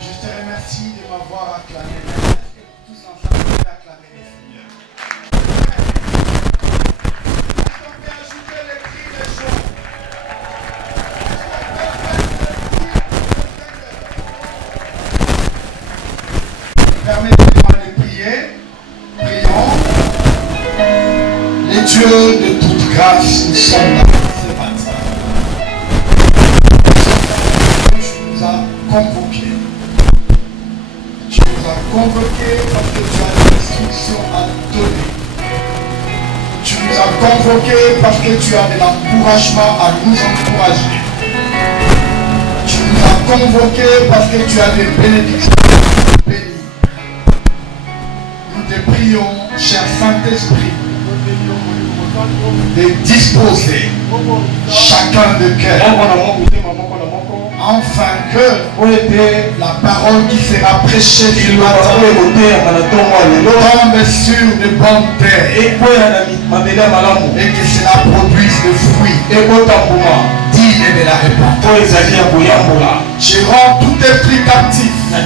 Je te remercie de m'avoir acclamé. Tous ensemble, on va acclamer le Seigneur. Est-ce qu'on peut ajouter les cris de joie? Permettez-moi de prier. Prions. Les dieux de toute grâce, nous sommes là ce matin. Tu nous as convoqués. Tu nous as convoqués parce que tu as des instructions à nous donner. Tu nous as convoqués parce que tu as de l'encouragement à nous encourager. Tu nous as convoqués parce que tu as des bénédictions à nous bénir. Nous te prions, cher Saint-Esprit, de disposer chacun de cœur afin que la parole qui sera prêchée ce matin tombe sur de bonnes terres et que cela produise des fruits dignes de la repentance. Je rends tout esprit captif à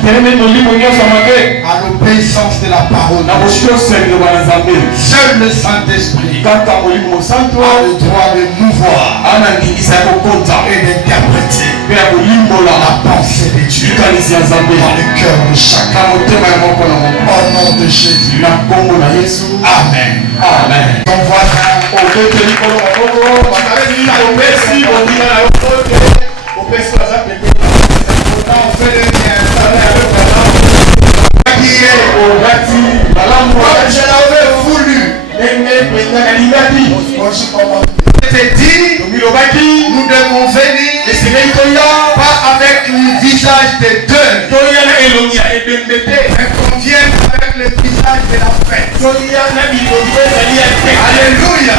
l'obéissance de la parole. Seul le Saint-Esprit a le droit de mouvoir et d'interpréter la pensée de Dieu dans le cœur de chacun. Au nom de Jésus. Amen. Amen. Ton voisin, comme je l'avais voulu, je t'ai dit, nous devons venir pas avec le visage de deuil, mais qu'on vienne avec le visage de la fête. Alléluia.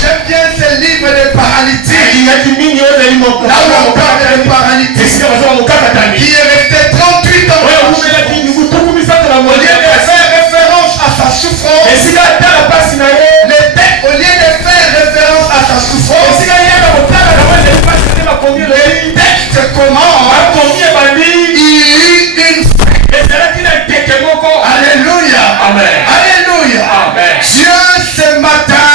J'aime bien ce livre de paralytique. Là où on parle de paralytique qui est resté 38 ans. Au lieu de faire référence à sa souffrance, au lieu de faire référence à sa souffrance, le texte commence. Il y eut une fête. Alléluia. Amen. Alléluia. Amen. Dieu ce matin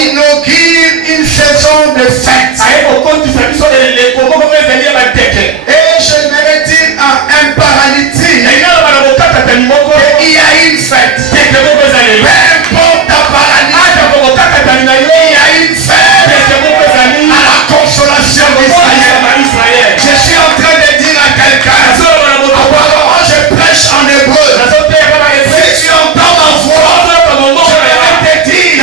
inaugure une saison de fête. Et je voudrais dire à un paralytique, il y a une fête. Peu importe ta paralysie, il y a une fête à la consolation d'Israël. Je suis en train de dire à quelqu'un, apparemment je prêche en hébreu. Si tu entends ma voix, je vais te dire,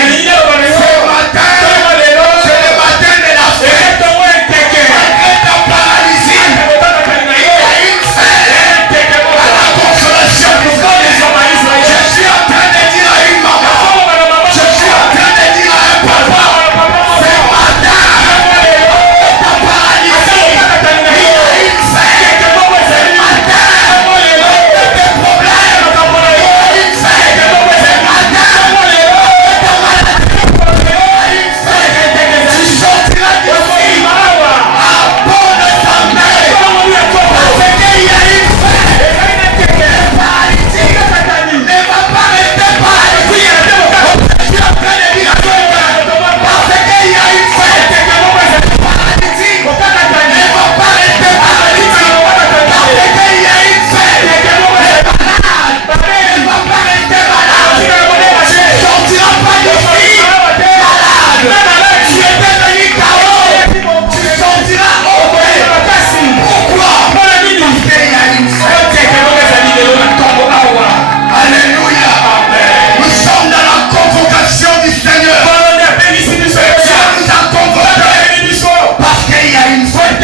ce matin, c'est le matin de la fête. Malgré ta paralysie, il y a une fête à la consolation d'Israël. Je suis en train de dire à une maman, je suis en train de dire à un papa, ce matin, ta paralysie, il y a une fête. Ce matin, tes problèmes, il y a une fête. Ce matin, ta maladie, il y a une fête. Tu sortiras d'ici à bonne santé parce qu'il y a une fête. Le paralytique ne va pas rester paralytique. Je suis en train de dire à toi parce qu'il y a une fête. Le paralytique ne va pas rester paralytique parce qu'il y a une fête. Le malade ne va pas rester malade. Tu ne sortiras pas d'ici malade. Tu étais venu KO. Tu sortiras opéré. Pourquoi? Parce qu'il y a une fête. Alléluia. Nous sommes dans la convocation du Seigneur. Dieu nous a convoqués parce qu'il y a une fête.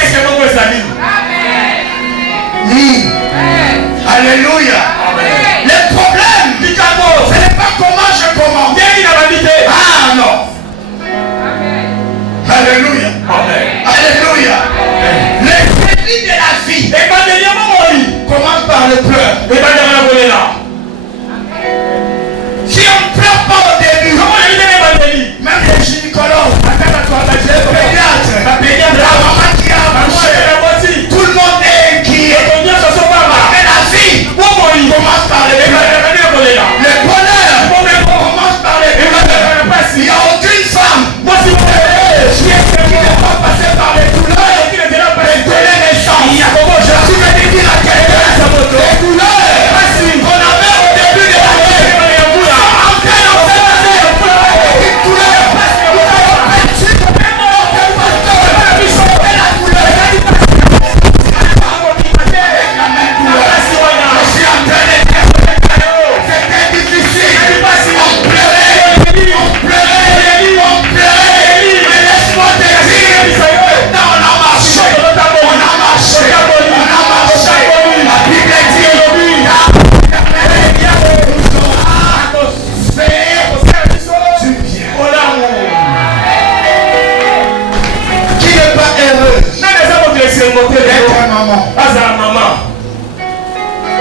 Alléluia. Le problème, ce n'est pas comment je commande. Ah non. Alléluia. Alléluia. Amen. Alléluia. Le début de la vie commence par le pleurs. Si on ne pleure pas au début, même les gynécologues, les pédiatres, la maman qui a accouché, tout le monde est inquiet. Mais la vie commence par le pleurs. Le bonheur commence par le pleurs. Il n'y a aucune femme qui n'est pas passée par les douleurs. Les douleurs naissantes. Tu veux dire à quelqu'un les douleurs qu'on avait au début de la vie.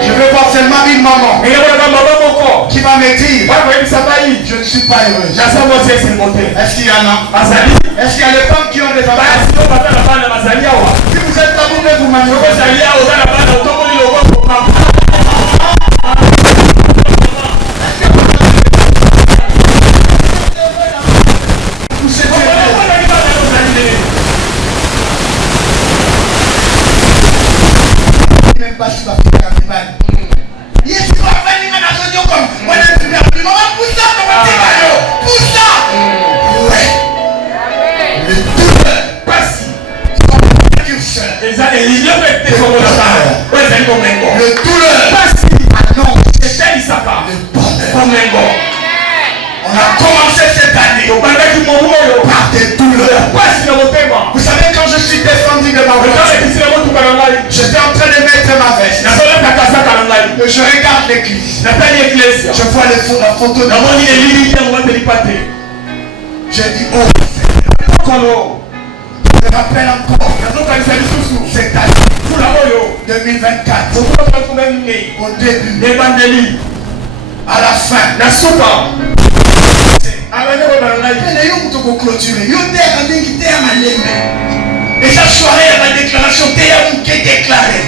Je veux voir seulement une maman qui va me dire je ne suis pas heureuse. Est-ce qu'il y en a? Est-ce qu'il y a les femmes qui ont des enfants? Si vous êtes là, vous pouvez vous manifester. Même pas si ma fille est animale. Il est si fort, il y a un oignon comme on a un super plus. Maman, pousse ça, ton petit caillot. Pousse ça. Ouais. Le douleur. Voici. Le douleur. Annonce. Le bonheur. On a commencé cette année par des douleurs. Vous savez, quand je suis descendu de ma voiture, j'étais en train de mettre ma veste. Je regarde l'église. Je vois la photo de moi. J'ai dit, oh Seigneur. Je me rappelle encore cette année 2024. Au début. À la fin. Et sa soirée, il y a ma déclaration qui est déclarée.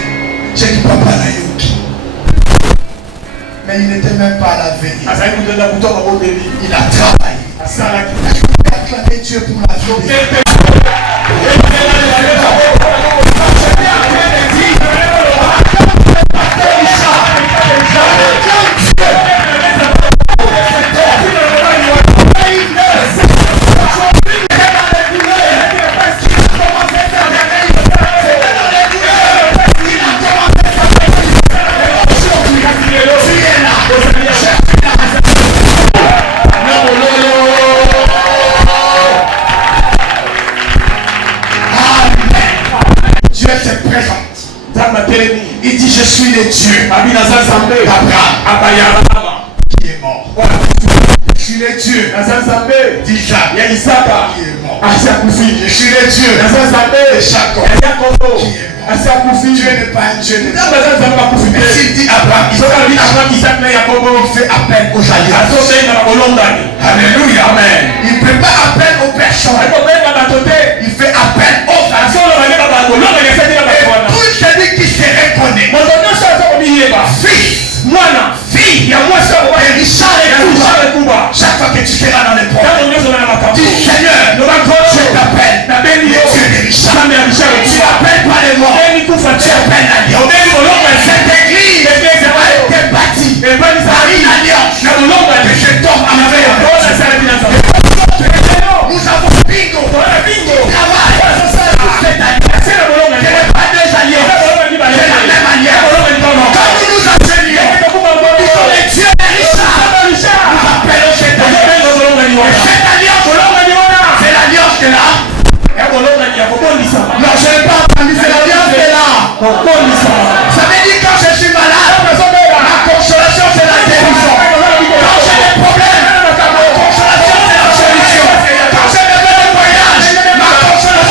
J'ai dit, papa Nayoki. Mais il n'était même pas à la veille. Il a travaillé. Il a acclamé Dieu pour la vie. Il dit, je suis le Dieu d'Abraham qui est mort. Je suis le Dieu d'Isaac qui est mort. Je suis le Dieu de Jacob qui est mort. Dieu n'est pas un Dieu de Dieu. Mais s'il dit Abraham, il fait appel aux alliances. Alléluia. Amen. Il ne fait pas appel aux personnes. Il fait appel aux alliances. Tout celui qui se reconnaît, fils, fille, chaque fois que tu seras dans les problèmes, dis Seigneur, je t'appelle Dieu de Richard. Tu m'appelles pas les morts, tu appelles l'alliance. Cette église a été bâtie par une alliance que cet homme a fait. Nous avons bingo qui travaille pour cette alliance. Ce n'est pas deux alliances, c'est la même alliance. Quand nous nous enseignons, nous sommes les dieux de Richard. Nous appelons cette alliance. Et cette alliance, c'est l'alliance de l'âme. Non, je n'ai pas entendu, c'est l'alliance de l'âme. Ça veut dire quand je suis malade, ma consolation c'est la guérison. Quand j'ai des problèmes, ma consolation c'est la solution. Quand je me fais des voyages, ma consolation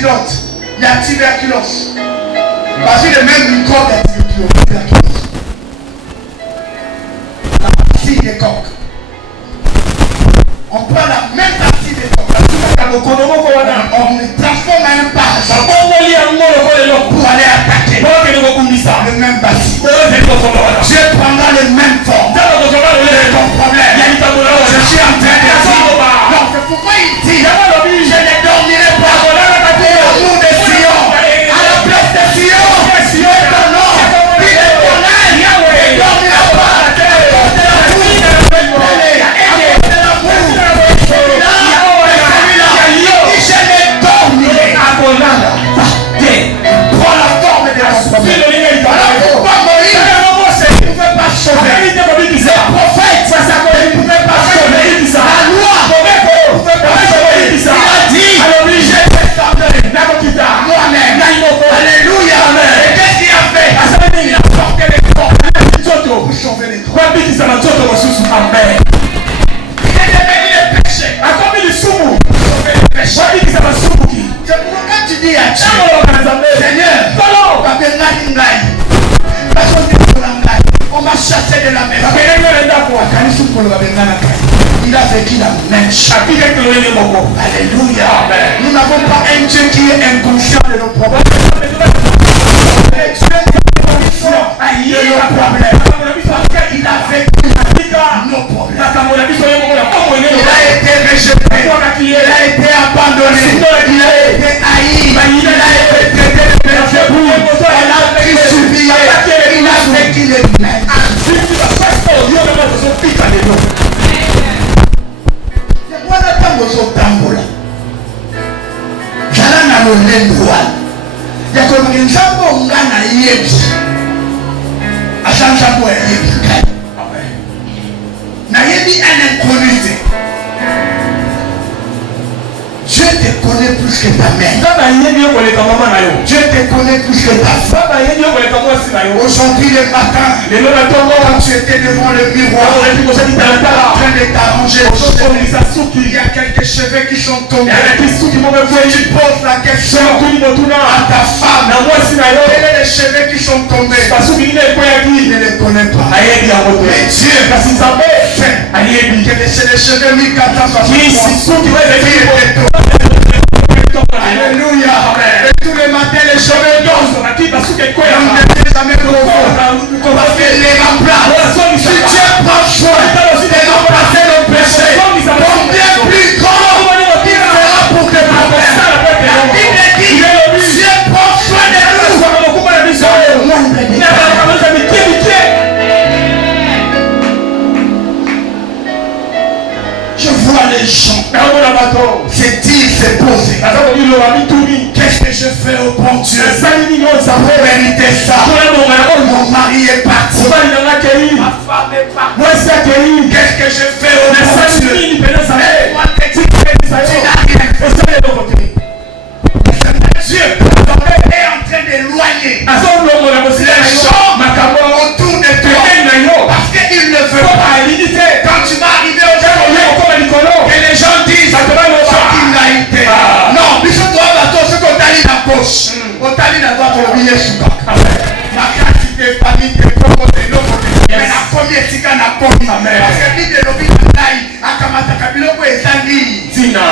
antidote. Il y a tuberculose. Parce que le même microbe de tuberculose. La partie des coques. On prend la même partie des coques. On les transforme en un page pour aller attaquer le même bâtiment. Dieu prendra le même forme. C'est ton problème. Je suis en train de dire. Non, c'est pourquoi il dit je ne dormirai pas pour l'amour de Sion. À la place de Sion, c'est ton nom. Il est ton âme. Il ne dormira pas. À cause de l'amour. Je ne dormirai pas. Prends la forme de ton problème. Voilà pourquoi Moïse ne pouvait pas sauver. Le prophète ne pouvait pas sauver. La loi ne pouvait pas sauver. Il a dit, je descendrai moi-même. Alléluia. Et qu'est-ce qu'il a fait? Il a porté les corps pour sauver les corps. Amen. Il est devenu le péché. Pour sauver les péchés. C'est pourquoi quand tu dis à Dieu, Seigneur, on m'a chassé de la maison. Il a vécu la même chose. Alléluia. Nous n'avons pas un Dieu qui est inconscient de nos problèmes. Il a vécu nos problèmes. Il a été rejeté. Il a été abandonné. Il a été haï. Il a été traité de persécution. Il a pris sur lui. Il a vécu les mêmes. Voilà tango zotambola. Zala na lolendo wana. Yakoba nzambo ngana yebi. Asanzambo yebi kai. Na yebi incognité. Dieu te connaît plus que ta mère. Dieu te connaît plus que ta femme. Aujourd'hui le matin, quand tu étais devant le miroir, en train de t'arranger, il y a quelques cheveux qui sont tombés. Tu poses la question à ta femme, quels sont les cheveux qui sont tombés? Il ne les connaît pas. Mais Dieu fait que c'est les cheveux 1463 Alléluia. Et tous les matins les cheveux d'os. Donc ne jamais trop parce qu'il les remplace. Si Dieu prend soin de remplacer nos péchés, combien plus grand il fera pour tes problèmes. La Bible dit Dieu prend soin de nous dans le monde des détails. Je vois les gens se dire, se poser. Qu'est-ce que je fais au bon Dieu pour mériter ça? Mon mari est parti. Ma femme est partie. Qu'est-ce que je fais au bon Dieu? Laisse-moi t'expliquer. Tu n'as rien. Dieu est en train d'éloigner les gens autour de toi parce qu'il ne veut pas. Quand tu vas arriver au jour que les gens disent qu'il l'a été. Non, mais je dois battre ce qu'on t'a dit à gauche. On t'a dit à droite, on vient sur toi. Ma quantité de famille de propos de l'autre côté. Mais la première c'est qu'on a commis. Parce que l'idée de l'objet de l'aïe, à Kamata Kabilo, est sanguine. Zina.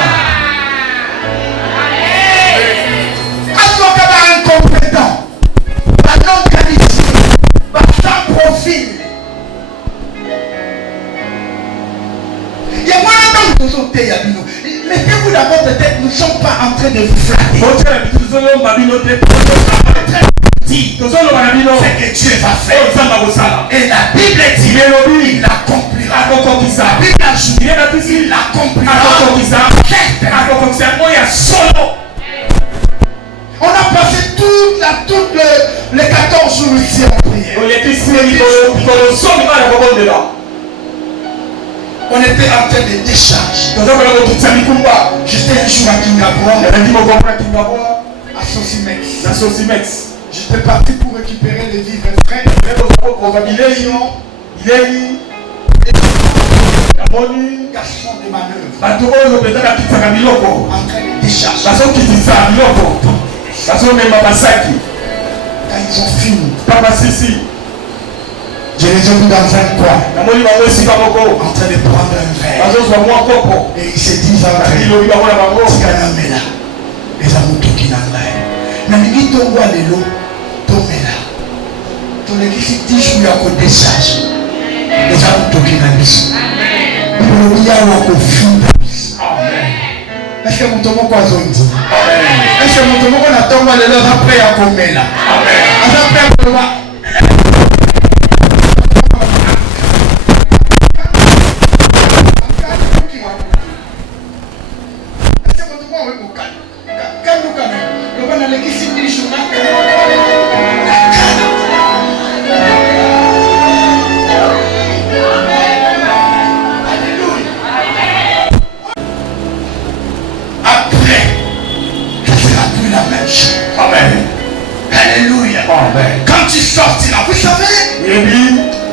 Incompétent, pas non qualifié, pas sans profil. Il y a moins de temps que nous sommes payés à nous. Mettez-vous dans votre tête, nous ne sommes pas en train de vous flatter. Nous sommes en train de dire ce que Dieu va faire. Et la Bible dit il l'accomplira. La Bible ajoute il l'accomplira. On a passé toutes les 14 jours ici en prière. On était en train de décharge. J'étais un jour à Kingaboa, à Sosimex. J'étais parti pour récupérer les vivres frais. Garçon de manœuvre. En train de décharge. Quand ils ont fini, Papa Sisi, je les ai vus dans un coin, en train de prendre un verre. Et ils se disent entre eux, Tikanamela, les amoutouki nangai. Namiki tongwa lelo, tomela. Tolekisi tishu ya kodesage. Les amoutouki nabiso. Biologie ya wakofinda. Est-ce que mon tomo kwa zondi? Est-ce que mon tomo kwa tongwa lelo après ya komela? Après ya komela. Alléluia. Amen. Quand tu sortiras, vous savez,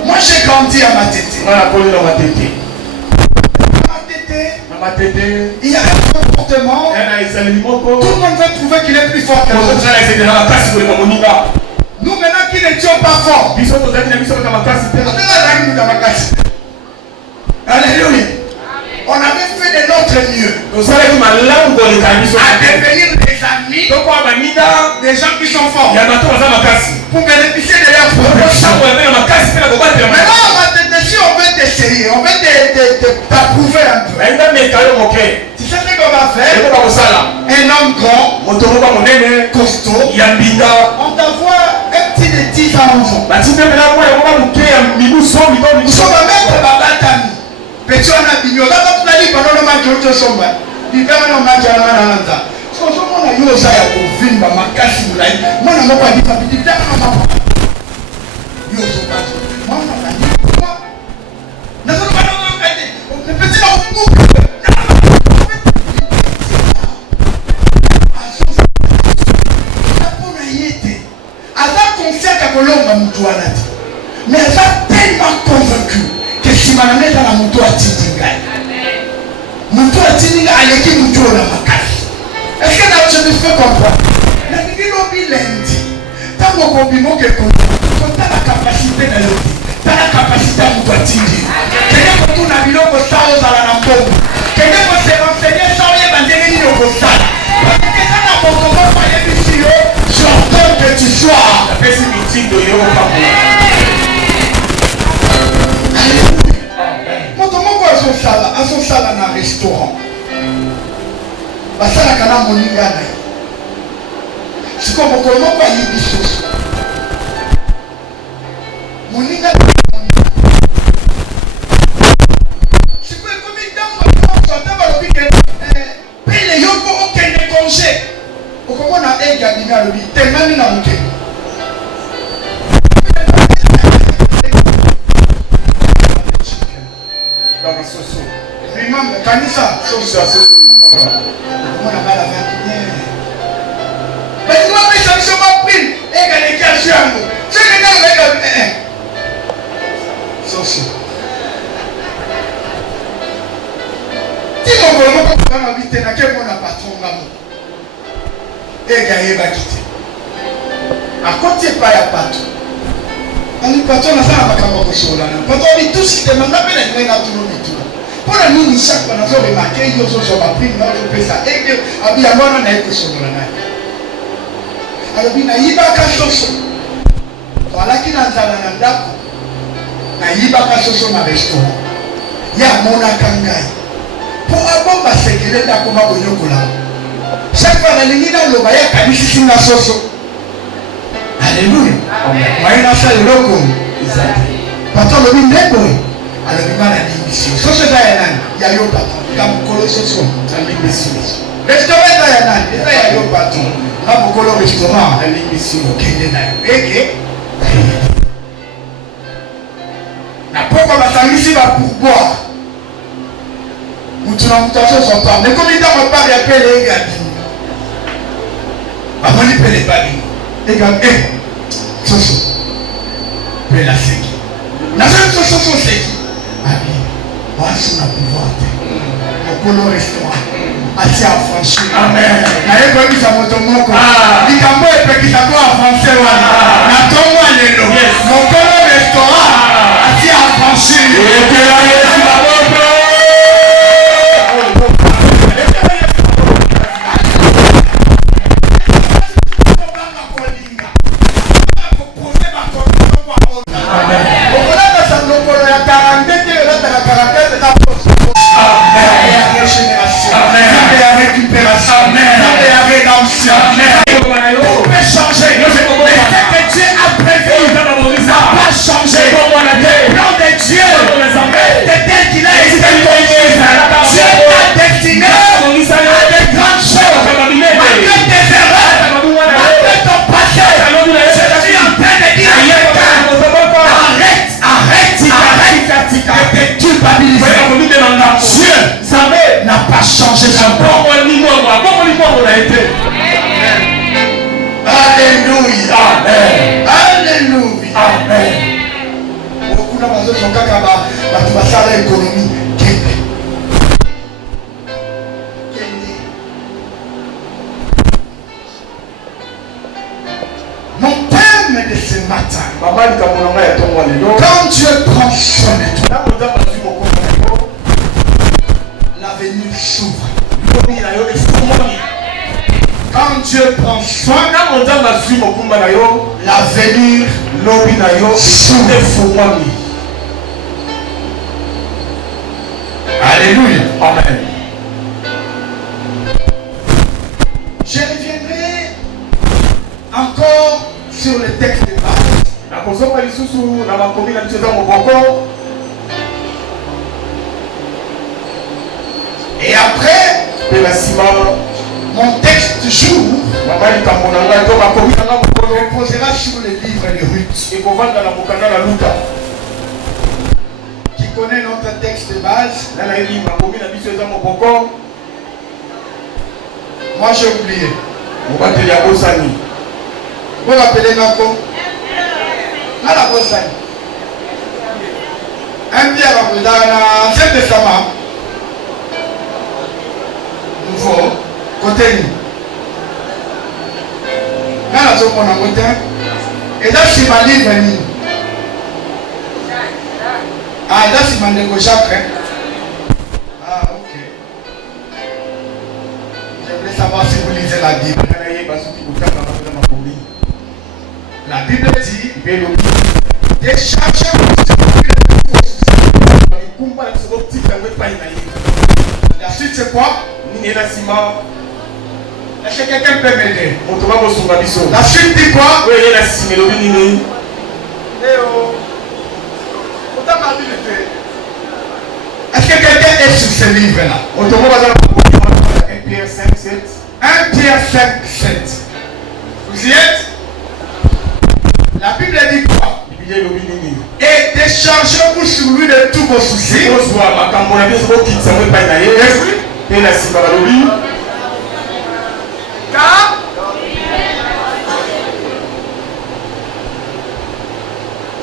moi j'ai grandi à ma tête. Il y a un comportement. Tout le monde veut prouver qu'il est plus fort que l'autre. Nous maintenant qui n'étions pas forts. Alléluia. On avait fait de notre mieux à devenir des amis, des gens qui sont forts, pour bénéficier de leur promotion. Maintenant, on va si on veut t'essayer, on veut t'approuver un peu. Tu sais ce qu'on va faire? Un homme grand, costaud, on t'envoie un petit de 10 à 11 ans. On va mettre Babatami. Petit on a dit, on a dit pendant le match de Somba. Il fait un match à la Nanda. So, on a eu ça pour venir ma casse. Moi, on n'a pas dit, il fait un match. Il y a un match. Moi, on a dit, moi, nous sommes pas dans le pays. Le petit on coupe. Mais elle va tellement convaincu que si ma mère est dans la moto à Tidinga, moto à Tidinga, elle est qui moto à la macasse. Est-ce que je me fais comprendre? La vie lobby lundi. Tant qu'on combine que tu as la capacité de l'autre, tu as la capacité à moto à Tidinga. Quelqu'un qui tourne à l'île au Costa aux Alanapos. Quelqu'un qui s'est renseigné sans les bandéries au Costa. Parce que ça n'a pas comment faire les missions. J'ordonne que tu sois. La personne mythique de Yoruba. À son sala dans un restaurant. Basala kana moninga na. C'est comme comment pas y bisos. Moninga. C'est quoi comme dans mon temps va le piquer. Paye les yoko aucun de congé. Comment on a égalisé le bi tellement na monté. Remember, Kanisa, so. On a mal à faire. Mais moi, mais ça me semble pris. Et quand les gars, c'est que nous, so. Dis-moi, comment on va m'habiter dans quel monde a patron d'amour. Et gars, il va quitter. À côté, pas y a patron. On est patron, on a ça à ma caméra sur là. Patron, on est tous système, on appelle les gens à tout le monde. Pour la nuit, chaque fois, on a remarqué que nous avons pris, nous avons fait ça. Et que, à bien, on a été sur le nez. Alors, il y a eu un casse. Voilà qui n'a pas d'âme. Il y a eu un casse dans le restaurant. Il y a mon akangai. Pour avoir ma sécurité, il y a comme un bonyokola. Chaque fois, on a dit dans le bail, il y a une sauce. Alléluia. Amen. Il y a ça, le loco. Patron, le vin n'est pas. Alors, il va la démission. Ce que il y a eu un patron. Il y a un colossal. Restaurant, il y a eu un patron. Il y a un restaurant. Il y a eu un ici va pour boire. Nous tenons tout à fait son part. Mais comme il dans mon part, il y a appelé les gars. Avant, il peut les bagues. Les gars, Soso. Peut la séquille. La seule Soso, c'est qui? Ah oui. Moi, je suis un pouvoir. Au colo restaurant. ati affranchir. Amen. Na yeko bisa moto moko. Likambo epekisa ko avancer wana. Na tongo lelo. Mokolo restaurant ati affranchir. Ekela Yesu maboko. Dieu n'a pas changé son plan. Alléluia. Amen. Alléluia. Amen. Beaucoup de gens sont capables de faire l'économie. Mon thème de ce matin, quand Dieu prend soin de toi, l'avenir s'ouvre. Quand Dieu prend soin, l'avenir s'ouvre. Alléluia. Amen. Je reviendrai encore sur le texte de base. Et après, mon texte du jour reposera sur le livre de Ruth. Qui connaît notre texte de base? Moi j'ai oublié. Vous rappelez Nako? La Bosani. Un Pierre dans l'Ancien Testament. Nouveau. Côté. Quand la zone a côté. Et là, c'est ma livre. Ah, là, c'est ma négociation. Ah, ok. J'aimerais savoir si vous lisez la Bible. La Bible dit déchargez la suite c'est quoi? Est-ce que quelqu'un peut m'aider? La suite dit quoi? Est-ce que quelqu'un est sur ce livre-là? 1 Pierre 5, 7. 1 Pierre 5, 7. Vous y êtes? La Bible dit quoi? Et déchargez-vous sur lui de tous vos soucis. Car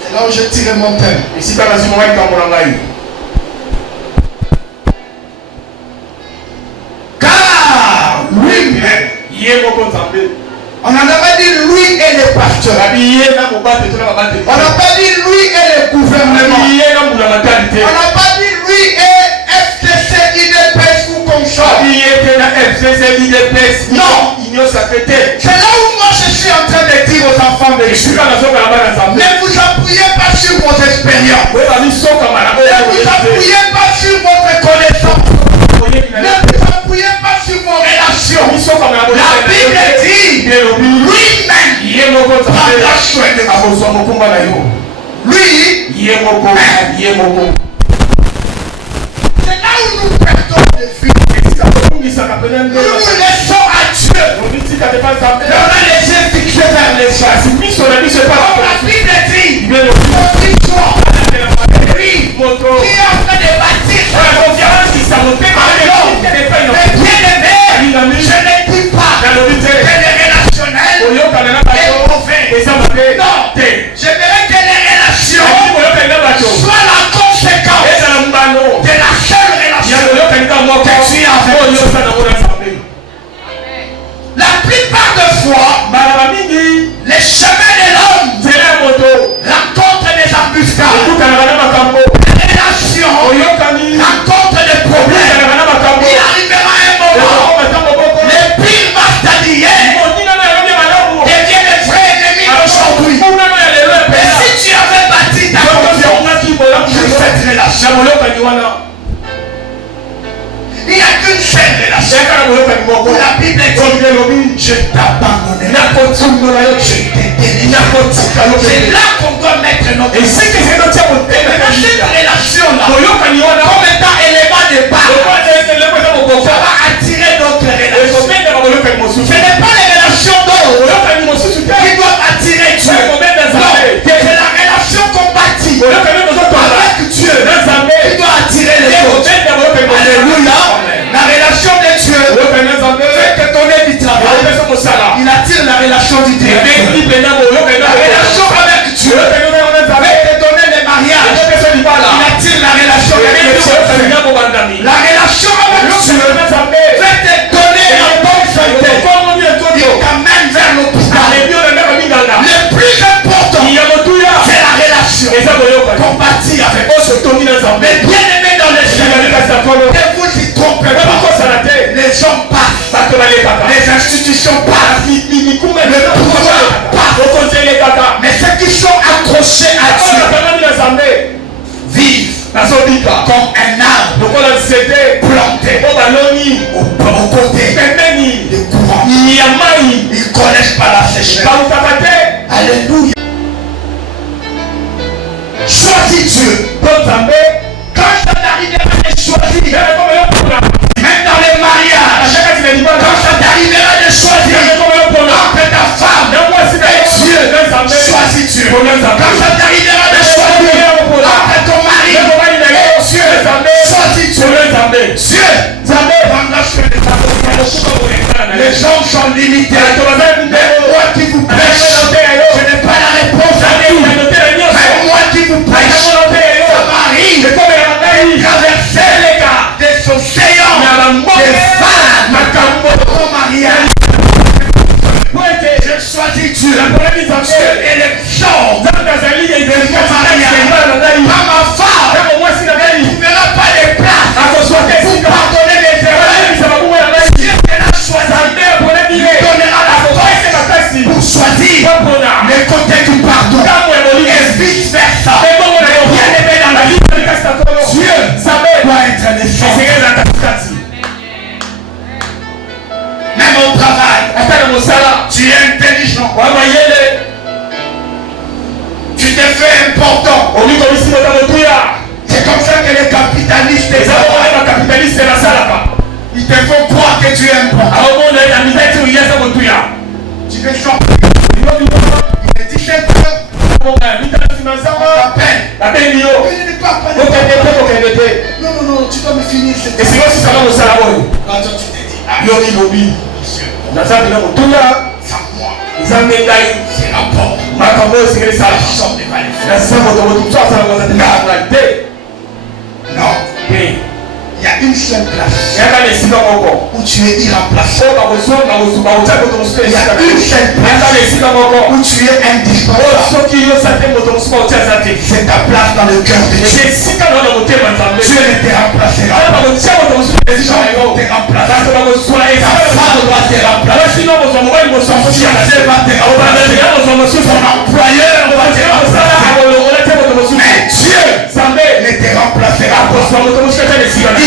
c'est là où je tire mon thème. Car lui-même, on n'a pas dit lui et le pasteur. On n'a pas dit lui et le gouvernement. On n'a pas dit lui et FTC, IDPS ou comme ça. Non. C'est là où moi je suis en train de dire aux enfants de Dieu. Ne vous appuyez pas sur vos expériences. Ne vous appuyez pas sur votre connaissance. Ne vous appuyez pas sur vos relations. La Bible dit lui-même prendra soin de vous. Lui-même. C'est là où nous perdons de vue. Nous nous laissons à Dieu. On a les yeux fixés vers les choses. La Bible dit lui qui est en train de bâtir mais bien aimé, je ne dis pas que les relationnels est mauvais. Non, j'aimerais que les relations soient la conséquence de la seule relation que tu as avec Dieu. La Bible dit, je t'abandonnerai. Je t'ai délaissé. C'est là qu'on doit mettre notre relation là. Comme étant élément de part. Ça va attirer d'autres relations. Ce n'est pas les relations d'autres qui doivent attirer Dieu. Non, c'est la relation qu'on bâtit avec Dieu qui doit attirer les autres. Alléluia. La relation de Dieu fait que ton aide du travail, il attire la relation du directeur. La relation avec Dieu fait que donner les mariages, il attire la relation avec Dieu. La relation avec Dieu fait te donner la bonne santé. Il t'amène vers l'hôpital. Le plus important, c'est la relation qu'on bâtit avec Dieu. Mais bien aimé dans le Seigneur, ne vous y trompez pas. Les hommes passent, les institutions passent, le pouvoir passe. Mais ceux qui sont accrochés à Dieu vivent comme un arbre planté au côté des courants. Ils ne connaissent pas la sécheresse. Alléluia. Choisis Dieu. Quand ça t'arrivera de choisir, même dans les mariages, quand ça t'arrivera de choisir entre ta femme et Dieu, choisis Dieu. Quand ça t'arrivera de choisir entre ton mari et Dieu, choisis Dieu. Dieu, les gens sont limités. Mais moi qui vous prêche, je n'ai pas la réponse à tout. Mais moi qui vous prêche, ça m'arrive de traverser des océans, des vagues, mon mariage. Je choisis Dieu. Dieu est l'exemple de mon mariage. Pas ma femme ne trouvera pas de place pour pardonner les erreurs. Dieu l'a choisi. Il donnera la force pour choisir les côtés du pardon et vice versa. Bien aimé dans la vie, Dieu doit être le centre. Même au travail, tu es intelligent. Tu te fais important. C'est comme ça que les capitalistes ils te font croire que tu es important. Tu veux sortir. Il est 17 heures. On t'appelle. Non, tu dois me finir cette attends, tu te dis. Sans moi, c'est la porte. Personne ne va le faire. Non. Il y a une seule place où tu es irremplaçable. Il y a une seule place où tu es indispensable. C'est ta place dans le cœur de Dieu. Dieu ne te remplacera pas. Les gens vont te remplacer. Ta femme doit te remplacer. Ton fiancé va te remplacer. Ton employeur va te remplacer. Mais Dieu ne te remplacera pas.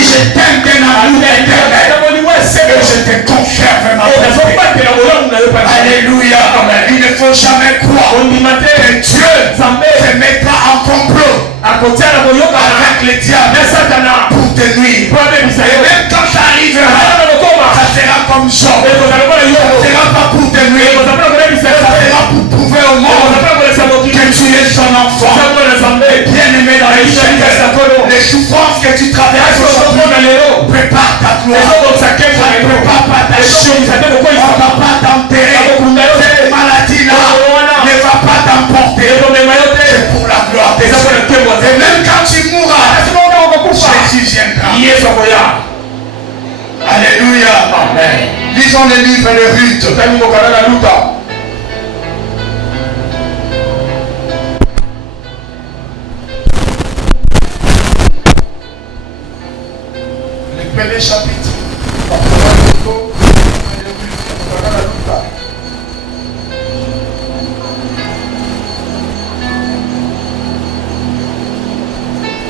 Je t'aime d'un amour éternel et je te conserve ma bonté. Alléluia. Il ne faut jamais croire que Dieu te mettra en complot avec le diable pour te nuire. Et même quand ça arrivera, ça sera comme Job. Ça ne sera pas pour te nuire. Ça sera pour prouver au monde que tu es son enfant. Et bien aimé dans les Seigneur, les souffrances que tu traverses aujourd'hui, prépare ta gloire. Ça ne prépare pas ta chose. On ne va pas t'enterrer. Cette maladie-là ne va pas t'emporter. C'est pour la gloire de Dieu. Et même quand tu mourras, Jésus viendra. Alléluia. Amen. Lisons les livres de Ruth. Le premier chapitre.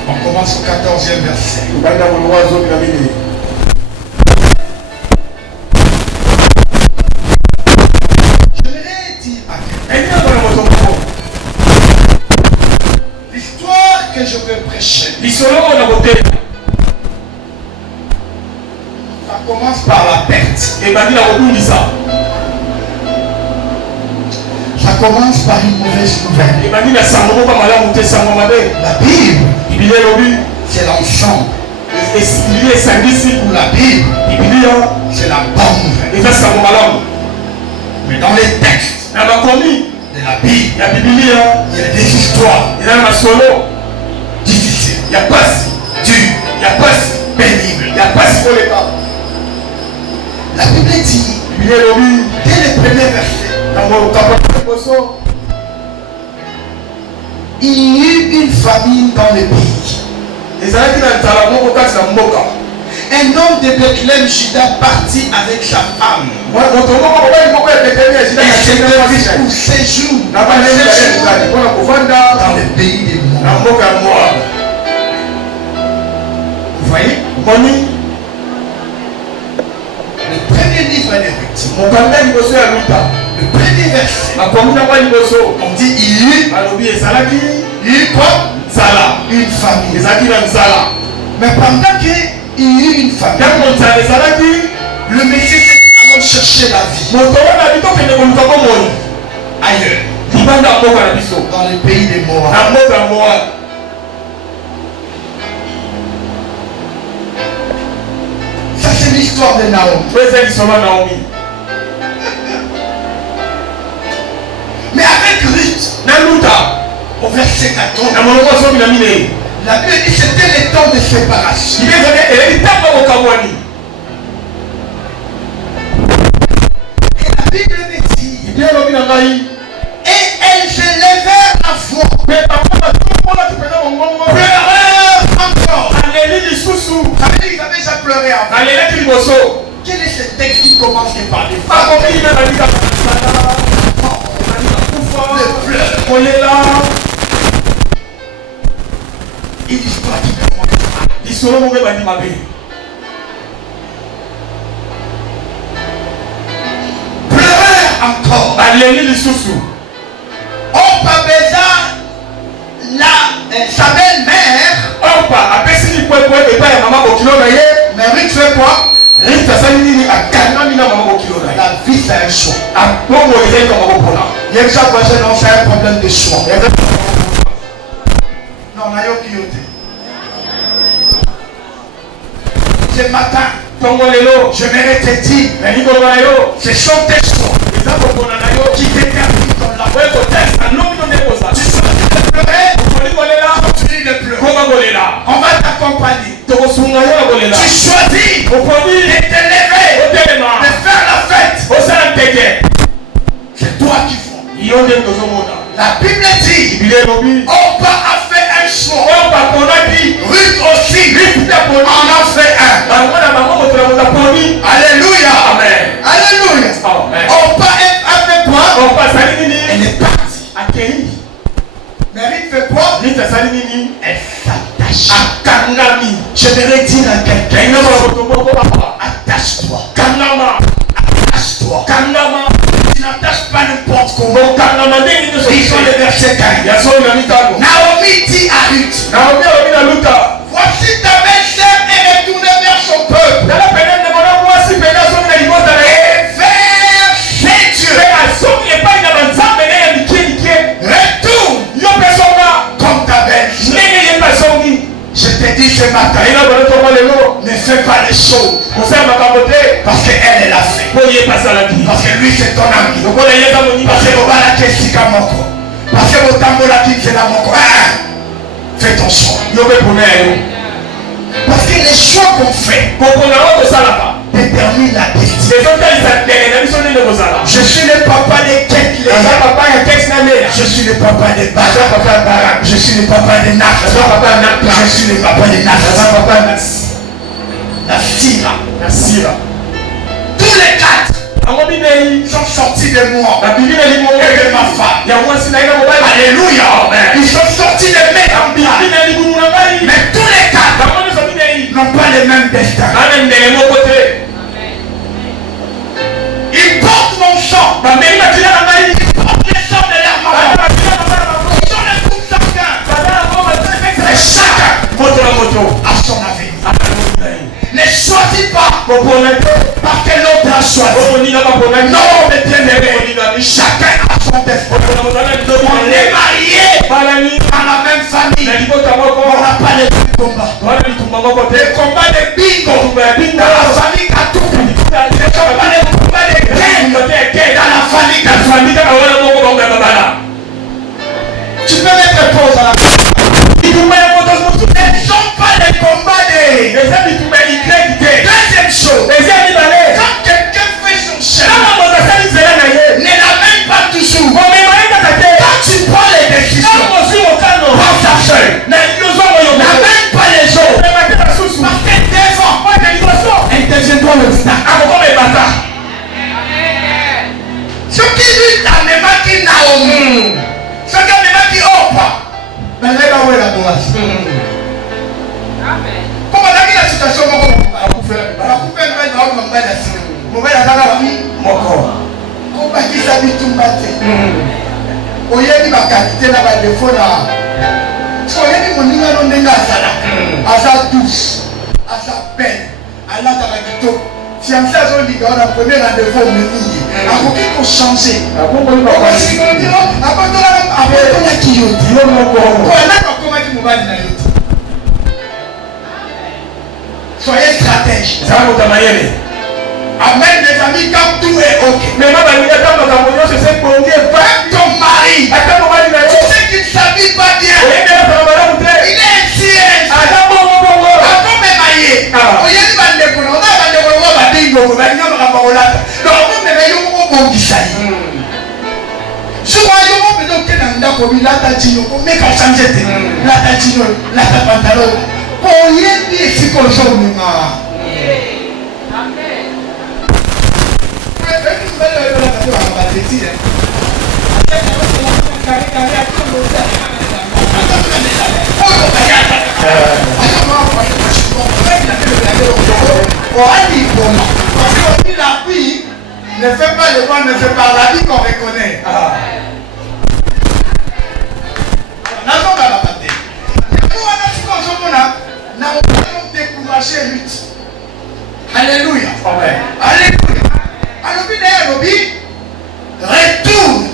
On commence au 14e verset. Ça commence par la perte. Ça commence par une mauvaise nouvelle. La Bible, c'est l'ensemble. Ou la Bible, c'est la bonne nouvelle. Mais dans les textes de la Bible, il y a des histoires difficiles, dures, pénibles. La Bible dit, dès les premiers versets, il y eut une famine dans le pays. Un homme de Bethléem, Juda, partit avec sa femme. Et c'était pour séjour dans le pays des Moab. Vous voyez? Le premier livre de Ruth, le premier verset, on dit il y eut quoi? Une famille. Mais pendant qu'il y eut une famille, le Messie allait chercher la vie ailleurs, dans le pays des Moab. Ça c'est l'histoire de Naomi. Mais avec Ruth, au verset 14, la Bible dit que c'était le temps de séparation. Et la Bible me dit, et elles se levèrent à voix, pleurèrent encore. Ça veut dire qu'ils avaient déjà pleuré avant. Quel est ce texte qui commence par des femmes? Le pleurs. Une histoire qui commence. Pleurèrent encore. Orpa baisa sa belle-mère. Mais Ruth fait quoi? La vie c'est un choix. Il y a déjà prochain, non, c'est un problème de choix. Non, on a eu ce matin, je vais te dire, ce sont tes choix qui déterminent ton avenir. Tu choisis de pleurer, continue de pleurer. On va t'accompagner. Tu choisis de te lever, de faire la fête. C'est toi qui fais. La Bible dit, Orpa a fait un choix. Ruth aussi en a fait un. Alléluia. Amen. Alléluia. Amen. Orpa a fait quoi? Elle est partie. Mais Ruth fait quoi? Elle s'attache. Je vais dire à quelqu'un, attache-toi. Attache-toi. Tu n'attaches pas n'importe comment. Lisons le verset 15. Naomi dit à Ruth, voici ta belle-sœur est retournée vers son peuple. Et vers ses dieux. Retourne comme ta belle-sœur. Je te dis ce matin, ne fais pas les choses parce qu'elle l'a fait. Parce que lui c'est ton ami. Parce que parce que fais ton choix. Parce que les choix qu'on fait déterminent la destinée. Je suis le papa de Ketley. Je suis le papa de Barak. Je suis le papa de Nat. Je suis le papa de Nat. La Sira. Tous les quatre sont sortis de moi et de ma femme. Alléluia. Ils sont sortis de mes campagnes. Mais tous les quatre n'ont pas le même destin. Ils portent mon sang. Ils portent le sang de leur maman. Ils sont le groupe sanguin. Et chacun d'espoir. On est mariés dans la même famille. On n'a pas les mêmes combats. Les combats de bingo dans la famille Katou. Les combats de gang dans la famille Katou. Tu peux mettre pause à la fin. Ce ne sont pas les combats de... Deuxième chose. Quand quelqu'un fait son chemin, ne l'amène pas toujours. Quand tu prends les décisions, prends ta seule. N'amène pas les autres. Parce que devant, interviendra l'obstacle. Ce qui lui amène Naomi, ce qui amène Opa, mais là, où est la grâce? Comment la situation va couper oyebi bakatite na badefo na oyebi moninga no ndenge azalaka aza douce aza belle alataka kitoko fiancé azolinga wana premier rendez-vous omemiye akoki kochange abotolaki yo ti yo moko anaka akomaki mobali na yo ti. Soyez stratège. Amen, les amis, quand tout est ok. Mais quand ton mari, tu sais qu'il ne s'habille pas bien, il est ainsi. La vie ne fait pas le mal, ne fait pas la vie qu'on reconnaît. Alléluia. Alléluia. Retourne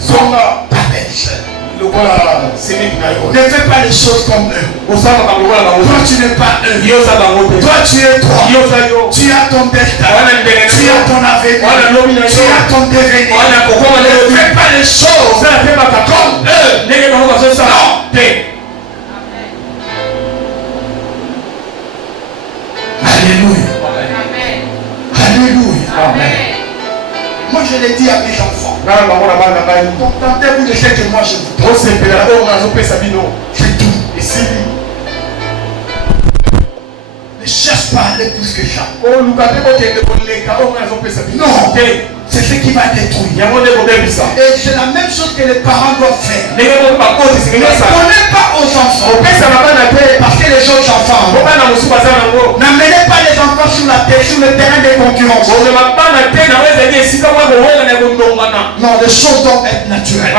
sur ta belle-sœur. Ne fais pas les choses comme eux. Toi tu n'es pas eux. Toi tu es toi. Tu as ton destin. Tu as ton avenir. Tu as ton devenir. Ne fais pas les choses comme eux. Non. Alléluia. Alléluia. Amen. Moi je l'ai dit à mes enfants. Contentez-vous de ce que moi je vous donne. C'est tout. Ne cherche pas à aller plus que ça. Non. C'est ce qui va détruire. Et c'est la même chose que les parents doivent faire. Ne donnez pas aux enfants. Parce que les autres enfants. N'amenez pas les enfants sur le terrain de concurrence. Non, les choses doivent être naturelles.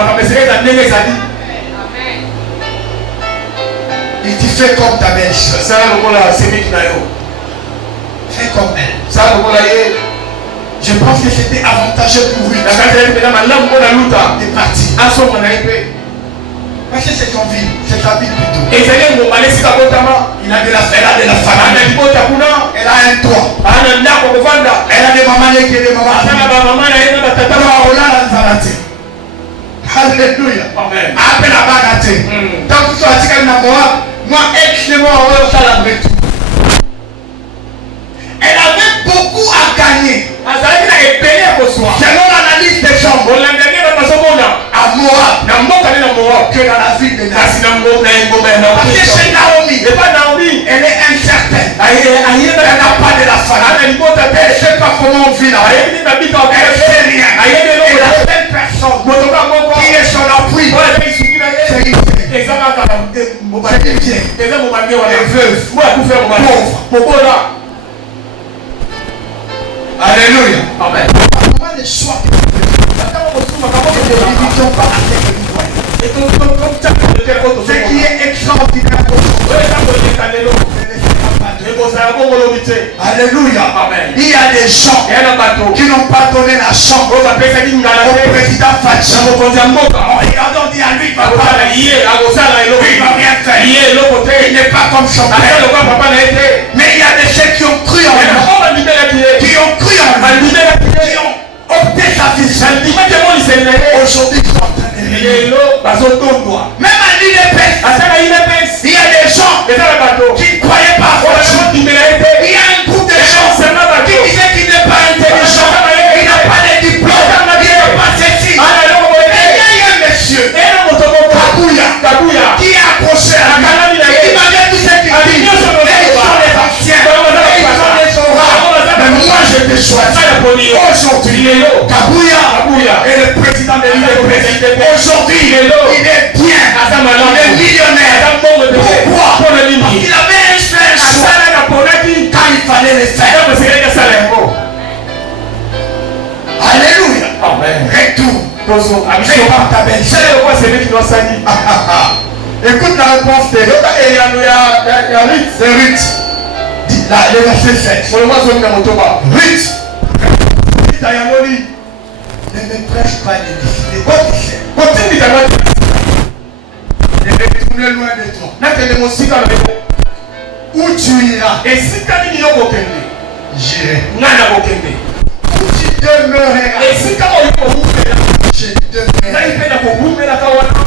Et tu fais comme ta belle-sœur. Fais comme elle. Je pense que c'était avantageux pour lui de partir. Parce que c'est ton ville, c'est ta ville plutôt. Il a de la famille. Elle a un toit. Elle a des mamans et des mamans. Alléluia. Amen. Tant que tu as dit moi, elle avait beaucoup à gagner. Selon l'analyse des hommes, à Moab, que dans la ville de Parce que chez Naomi, elle est incertaine. Elle n'a pas de la famille. Elle ne sait pas comment on vit là. Elle ne sait rien. Et la seule personne qui est son appui, c'est une vieille. Elle est veuve, pauvre. Alléluia. Amen. Comment les choix que tu fais, ne division pas avec les ce qui est extraordinaire, Alléluia. Amen. Il y a des gens qui n'ont pas donné la chance au président Fachi. En regardant, dit à lui, il va rien faire. Il n'est pas comme son père. Mais il y a des gens qui ont cru en lui. Qui ont cru en lui. Qui ont opté sa vie. Aujourd'hui, ils sont en train de rire. Même à l'INEPES, il y a des gens qui ne croyaient pas à Fachi. Il y a un groupe de gens qui disaient qu'il n'est pas intelligent. Il n'a pas de diplôme. Il n'a pas ceci. Mais il y a un monsieur, Kabuya, qui est accroché à lui. Il malgré tout ce qu'il dit, ils sont les anciens, ils sont les oraux. Mais moi je te choisis. Aujourd'hui, Kabuya est le président de l'UNEPES. Aujourd'hui, il est bien. Il est millionnaire. Pourquoi? Parce qu'il avait un seul choix quand il fallait le faire. Alléluia. Amen. Retourne. Fais par ta belle-sœur. Écoute la réponse de Ruth. Le verset 7. Ruth. Ne me presse pas de décider. Ne retourne loin de toi. Où tu iras, j'irai. Où tu demeureras, je demeurerai.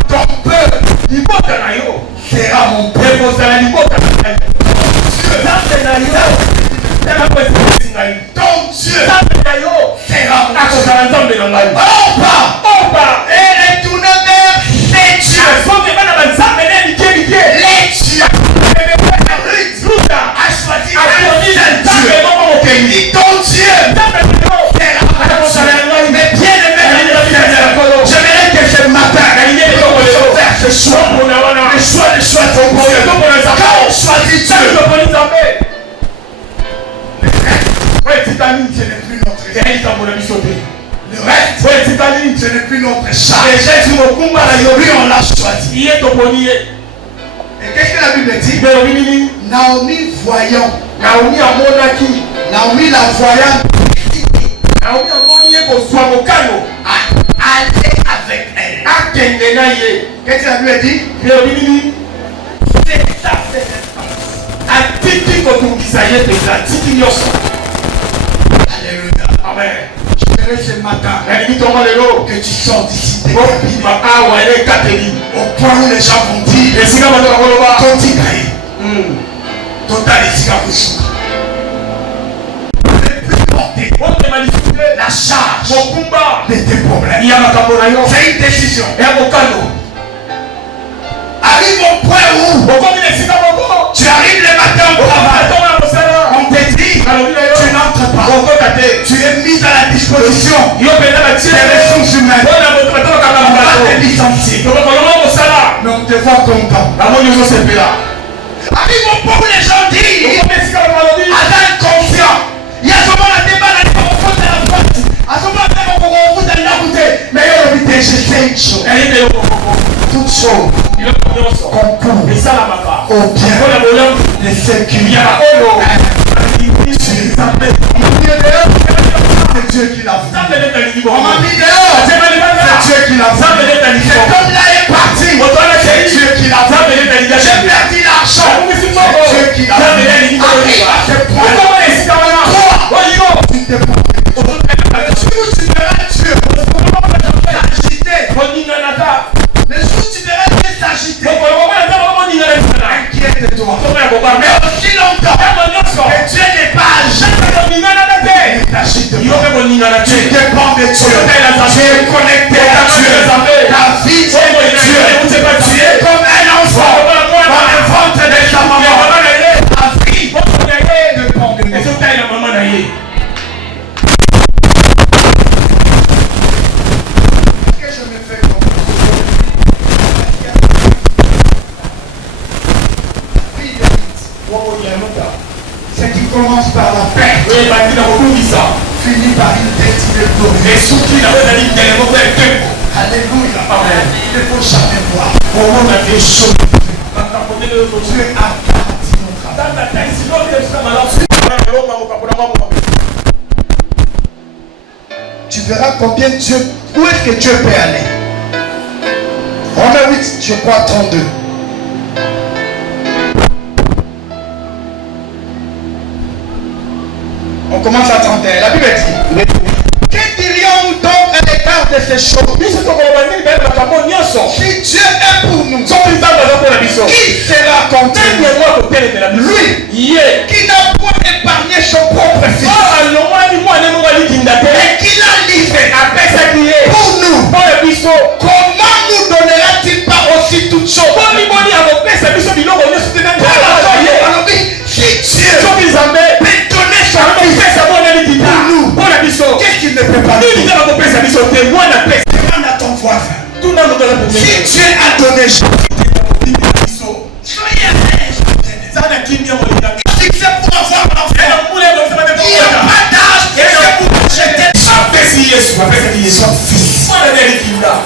Ton peuple sera mon peuple. Ton Dieu sera mon Dieu. On part et retourne vers les dieux. Les dieux. Ruth a choisi un seul Dieu. Dit ton Dieu sera mon Dieu. Mais bien aimé, j'aimerais que ce matin, faire ce choix. Le choix de ton Dieu. Quand on choisit Dieu, ce n'est plus notre reste. Le reste, ce n'est plus notre charge. Lui, on l'a choisi. Et qu'est-ce que la Bible dit? Naomi voyant. Naomi la voyant. Aller avec elle. Qu'est-ce que la Bible dit? C'est ça, c'est Alléluia. Amen. J'aimerais ce matin que tu sors d'ici au point où les gens vont dire Total et porter la charge de tes problèmes. C'est une décision. Arrive au point où tu arrives le matin au travail. On te dit, tu n'entres pas. Tu es mis à la disposition des ressources humaines. On va te licencier. Mais on te voit content. Arrive au point où les gens disent, Adam confiant. Il y a souvent la débat à la porte. À ce moment-là, on vous a écouté. Mais il y a je sais une chose. Toutes choses concourent au bien de ceux qui c'est Dieu qui l'a fait. On m'a mis dehors. C'est Dieu qui l'a fait. Cet homme-là est parti. C'est Dieu qui l'a fait. J'ai perdu l'argent. C'est Dieu qui l'a fait. Arrive à ce point. Toi, tu te prends. Le jour où tu verras Dieu s'agiter. Le jour où tu verras Dieu s'agiter. Inquiète-toi. Mais aussi longtemps que Dieu n'est pas à jamais. Ne t'agite pas. Tu dépends de Dieu. Tu es connecté à Dieu. Ta vie est de Dieu. Tu es comme un enfant dans le ventre de sa maman. Ta vie dépend de Dieu. Qu'est-ce que je me fais comme c'est qui commence par la paix, finit par une destinée glorieuse. Alléluia. Il ne faut jamais voir. Dieu a garanti notre Tu verras combien Dieu, où est-ce que Dieu peut aller. Romains 8, je crois 32. On commence à 31. La Bible dit, que dirions-nous donc à l'égard de ces choses? Si Dieu est pour nous, qui sera contre nous? Lui qui n'a point épargné son propre fils, mais qui l'a livré pour nous, comment nous donnera-t-il pas aussi toutes choses? Si Dieu peut donner son fils pour nous, qu'est-ce qu'il ne peut pas faire? Demande à ton voisin. Si Dieu a donné son fils, soyez à l'aise. C'est pour avoir l'enfant. Il n'y a pas d'âge. C'est pour jeter son fils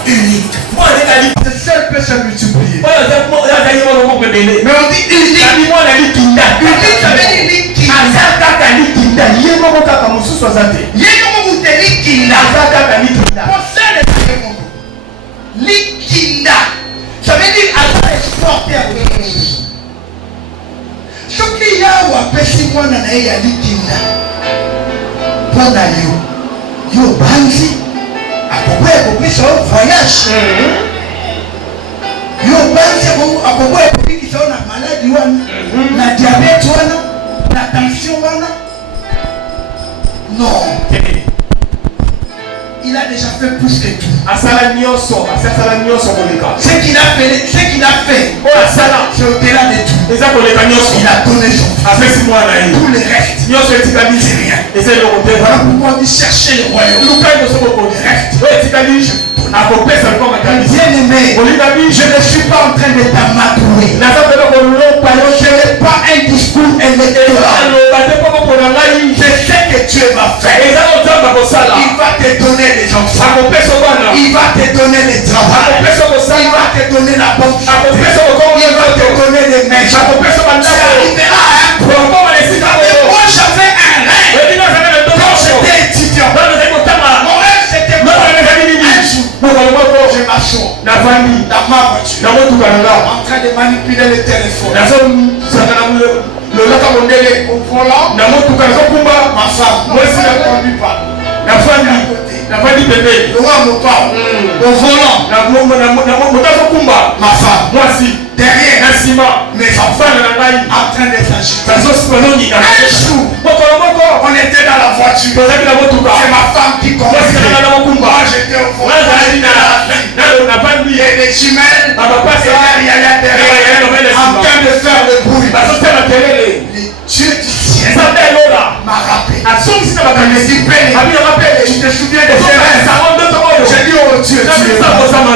unique. C'est seul peut se multiplier. Mais on dit unique. Unique, ça veut dire liquide. Liquida. Ça veut dire à exporter à l'autre. Ce qu'il y a ou après 6 mois dans la liquida. Pour yo banzi. À peu près sur un voyage. Yo banzi à peu près qui sont la maladie, la diabète, la tension. Non. Il a déjà fait plus que tout. Ce qu'il a fait, c'est au-delà de tout. Il a donné son fils. Tout le reste, c'est rien. Voilà pourquoi on dit chercher le royaume. Bien-aimé, je ne suis pas en train de t'amadouer. Je n'ai pas un discours électoral. Je sais que Dieu va faire. Il va te donner les enfants. Il va te donner les travaux. Il va te donner la bonne santé. Il va te donner les maisons. Tu arriveras à un point. Moi j'avais un rêve. Quand j'étais étudiant. Mon rêve c'était quoi? Un jour, je m'assois dans ma voiture en train de manipuler le téléphone. Au volant, ma femme, moi je ne conduis pas. Au volant, ma femme, derrière, mes enfants en train de s'agiter. Un jour, on était dans la voiture. C'est ma femme qui conduisait. Moi j'étais au volant. Et les jumelles, il y a derrière, en train de faire le bruit. Dieu du ciel m'a rappelé. Je me dis, Béni, tu te souviens de ces rêves? J'ai dit, oh Dieu, tu es là.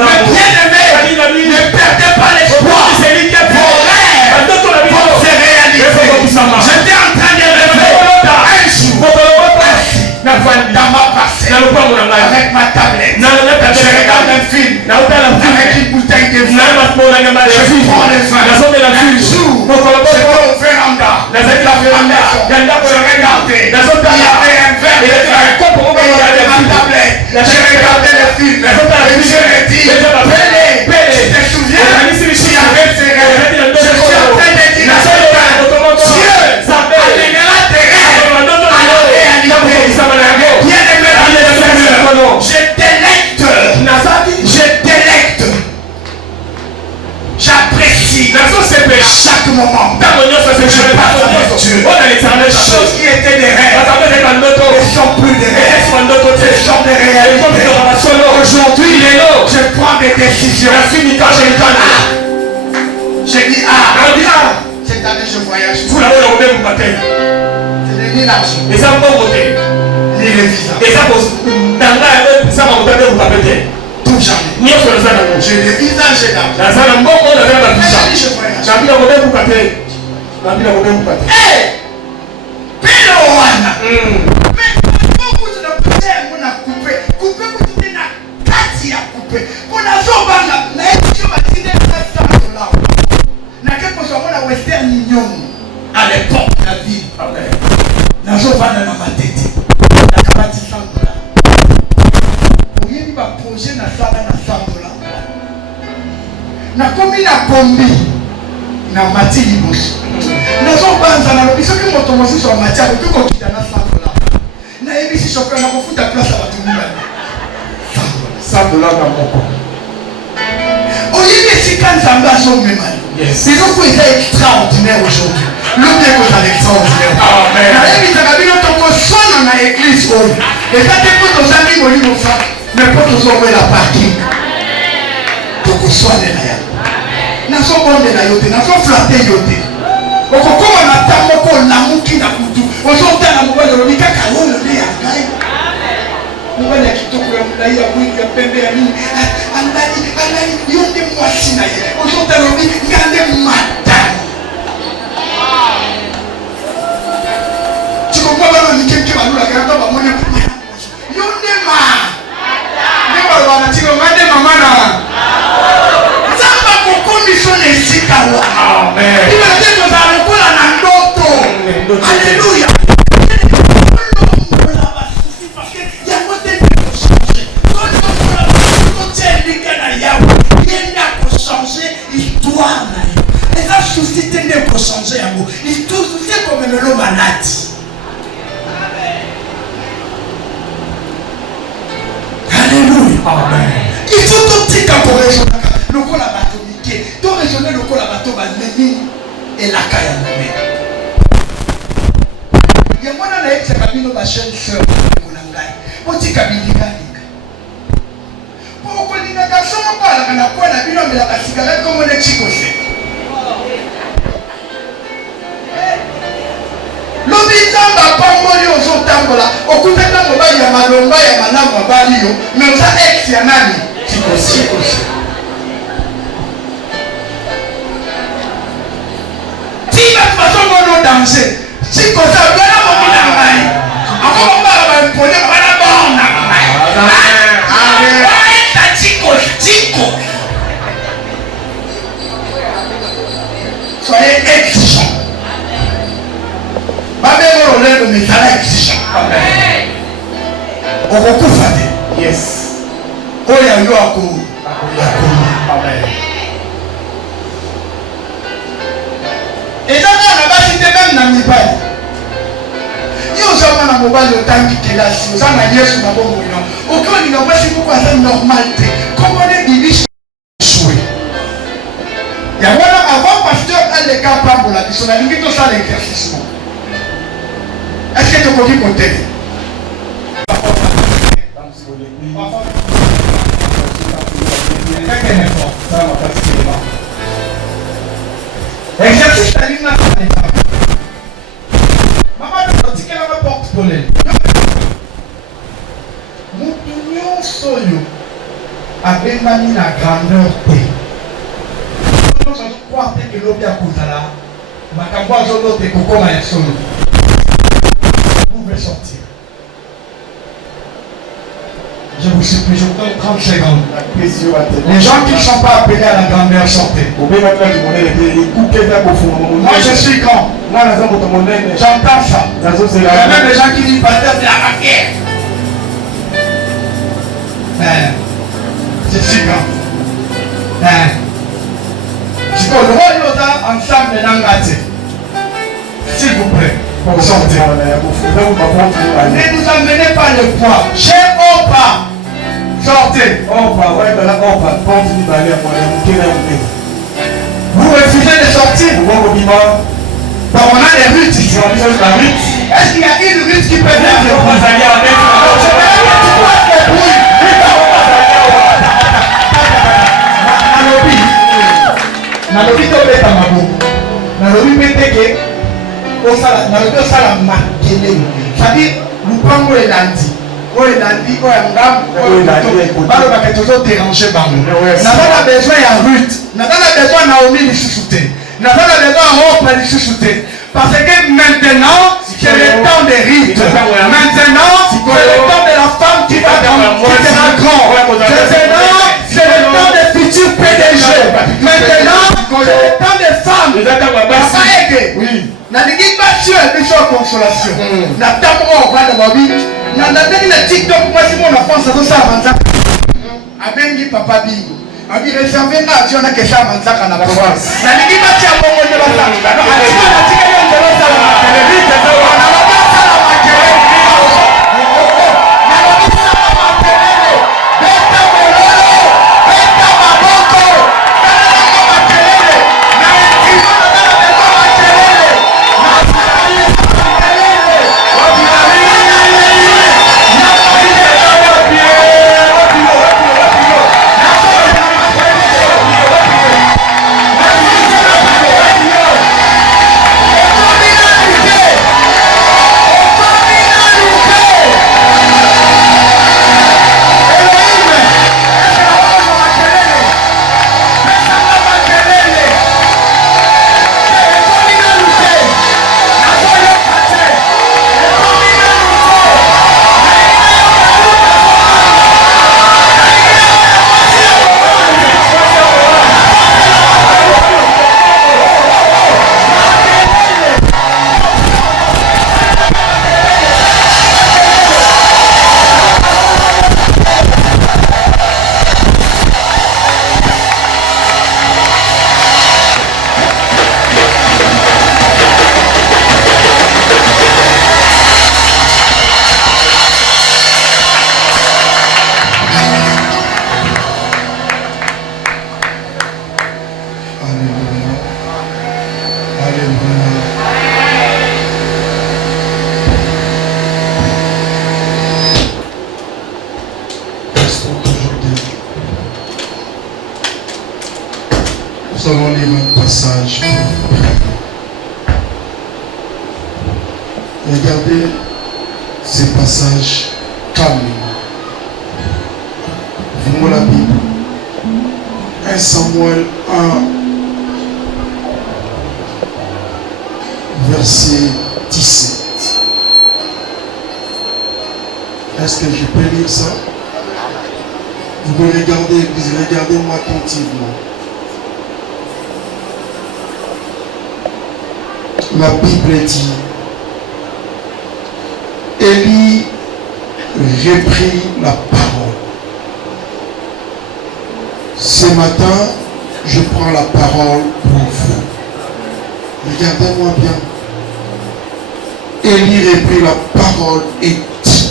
Mais bien aimé, ne perdez pas l'espoir. Vos rêves vont se réaliser. J'étais en train de rêver un jour, dans ma parcelle, avec ma tablette. Je regarde un film avec une bouteille de vin. Je prends le vin. Un jour, j'étais au véranda. Je regardais. Il y avait un verre de vin. Et il y avait ma tablette. Je regardais le film. Et je me dis, Pélé, tu te souviens? Tu avais ces rêves. Je suis en train de dire à quelqu'un, Dieu amènera tes rêves à la réalité. Bien aimé, je délecte. J'apprécie chaque moment. Je parle avec Dieu. Les choses qui étaient des rêves ne sont plus des rêves. Ce sont des réalités. Aujourd'hui, je prends des décisions. Je dis cette année je voyage. Ce n'est ni l'argent, ni le visa. Tout jamais. J'ai le visa, j'ai l'argent. Je voyage. Hey! Pelo wana. Mais beaucoup de peut-être on a coupé na kati ya coupé. On a zobanga na echo ba tine na ça là. Na quelque chose on a Western Union. Allez. les portes de la ville. Nazovanda na matete. Nakabati $100. Oyebi ba projet na sala na $100. Nakomi na kombi na mati liboso. Nazobanza na lobi soki moto mosusu wa mati akoki kokita na $100. Na ebisi shoka na kofuta place ya bato mibale. $100 na moko. Oyebi esika Nzambe azomema yo. C'est donc extraordinaire aujourd'hui. Le bien que ça extraordinaire. Amen. Na ebi takabino toko sona na église oyo. Et ça te peut aux amis moli mofa, mais pas tous au la parking. Toko sona na ya. Na so bonde na yote, na so flatter yote. Okokoma na tamoko na muki na kutu. Ozota na mobile lo bikaka oyo ne ya ngai. Mobile ya kitoko ya mulai ya mwingi ya pembe ya nini. Andani yonde mwasi na ye. Ozota lo bi ngande mata. Chikokwa bana nikemke balula kana ba mone. Yonde ma. Neba bana chiko ngande mama na. Zamba kokomishone sikawa. Amen. Ibe ndio zalikola na ndoto. Haleluya. Changer un mot. Il tout c'est comme un l'homme malade. Alléluia. Amen. Il faut tout dire pour raisonner. Le col à bateau niqué. Tout raisonner le col à bateau va neni et la caille à nommer. Il y a moi dans la ex cabine ma chaîne sœur mon angai. Pour dire cabine gagne. Pour qu'on dise que ça on parle quand on a quoi la bino mais la cigarette comme on est chicosé. Lobizamba pamboli ozotambola okutaka mobali ya malomba ya malamu mobali yo mais oza ex ya nani tikosi. Tima façon no danger tikosa bana mobila ngai akoma ba mpone bana bona ngai ta tiko soyez exigeant. Babelo lelo metala exigeant. Amen. Okokufa te. Yes. Oya yo ako. Amen. Et là na basi te même na mibali. Yo zama na mobali otangi kelasi, ozana Yesu na bongo yo. Okoni na basi ko kwa normal te. Comment les bibiches jouer. Ya wana avant pasteur elle ka pambola biso na lingi to ça l'exercice. Est-ce que tu peux dire côté? Exercice la ligne là. Maman nous dit qu'elle a ma porte pour elle. Mon pignon soyo avec mamie la grandeur T. Nous sommes croire que l'eau bien coutala. Ma camboise l'eau te coco ma solo. Vous pouvez sortir. Je vous supplie, je vous donne 30 secondes. Les gens qui ne sont pas appelés à la grandeur, sortez. Moi, je suis grand. J'entends ça. Il y a même les gens qui disent pasteur, c'est la mafia. Je suis grand. Tu peux le voir ensemble n'engagé. S'il vous plaît. Sortez. Ne nous emmenez pas le poids. J'ai Opa. Sortez. Opa, ouais, ben là, Opa. Vous refusez de sortir. Bon, on a des rues ici. Est-ce qu'il y a une rue qui peut faire le Nalobi to beta maboko. Nalobi beteke osala nalobi osala makele. C'est-à-dire lupango elandi. O elandi o ngam o elandi. Balo ba keto déranger bango. Na pas besoin ya Ruth. Na pas besoin Naomi lisusu te. Na pas besoin Opa lisusu te. Parce que maintenant c'est le temps des rites. Maintenant c'est le temps de la femme qui va grand. Maintenant c'est le temps des futurs PDG. Maintenant c'est le temps des femmes. Oui. nalingi basio ya biso ya consolation na ntango moko ovanda babi na ndenge na tiktok mwasi mona france azosala manzaka abengi papa bingo abi réserve nga action na kesha manzaka na bafrance nalingi batia bongo nde basala atika yo nde basala televise na basala makelele Nous allons lire un passage. Regardez ces passages calmement. Ouvrons la Bible. 1 Samuel 1, verset 17. Est-ce que je peux lire ça? Vous me regardez, regardez-moi attentivement. La Bible dit, Élie reprit la parole. Ce matin, je prends la parole pour vous. Regardez-moi bien. Élie reprit la parole et dit,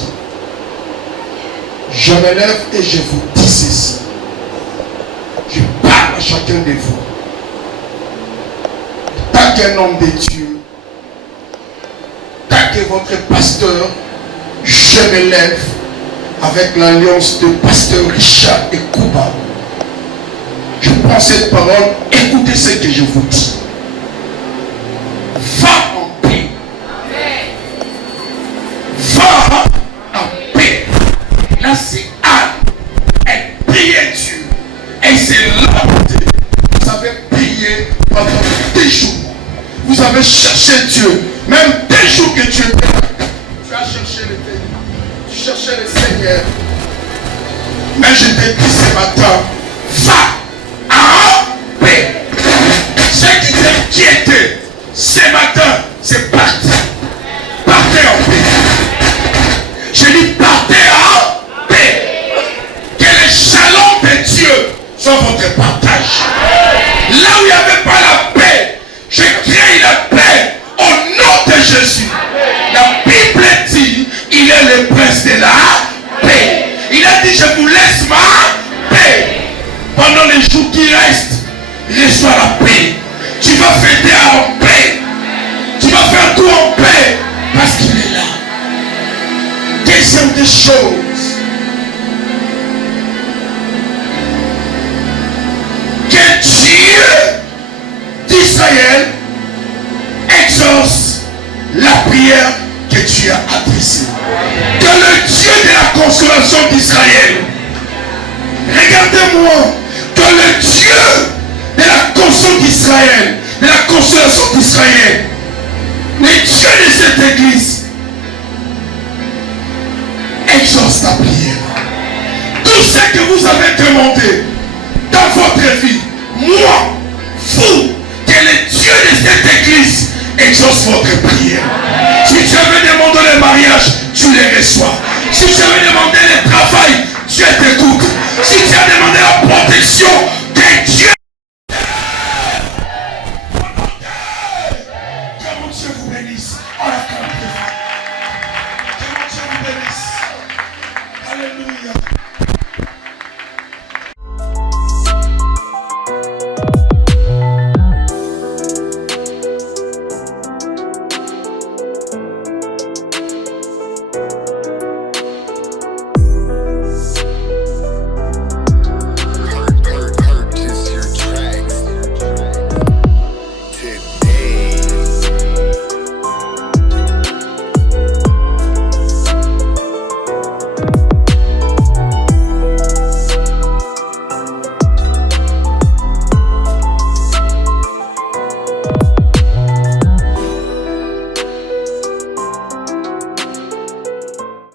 je me lève et je vous dis ceci. Je parle à chacun de vous. Tant qu'un homme de Dieu, tant que votre pasteur, je me lève avec l'alliance de pasteur Richard et Kouba. Je prends cette parole, écoutez ce que je vous dis. Va en paix. Va en paix. Là c'est Anne. Elle priait Dieu. Et c'est là que vous avez prié pendant des jours. Vous avez cherché Dieu. Même des jours que tu étais là. Tu as cherché l'Éternel. Tu cherchais le Seigneur. Mais je te dis ce matin, va en paix. Ce qui t'inquiétait ce matin, c'est parti. Partez en paix. Je dis partez en paix. Que les shalom de Dieu soit votre partage. Là où il n'y avait pas la paix, je crée la paix au nom de Jésus. La Bible dit, il est le prince de la paix. Il a dit, je vous laisse ma paix. Pendant les jours qui restent, reçois la paix. Tu vas fêter en paix. Tu vas faire tout en paix. Parce qu'il est là. Deuxième des choses. Que Dieu d'Israël exauce la prière que tu as adressée. Que le Dieu de la consolation d'Israël, regardez-moi, que le Dieu de la consolation d'Israël, de la consolation d'Israël, le Dieu de cette église, exauce la prière. Tout ce que vous avez demandé,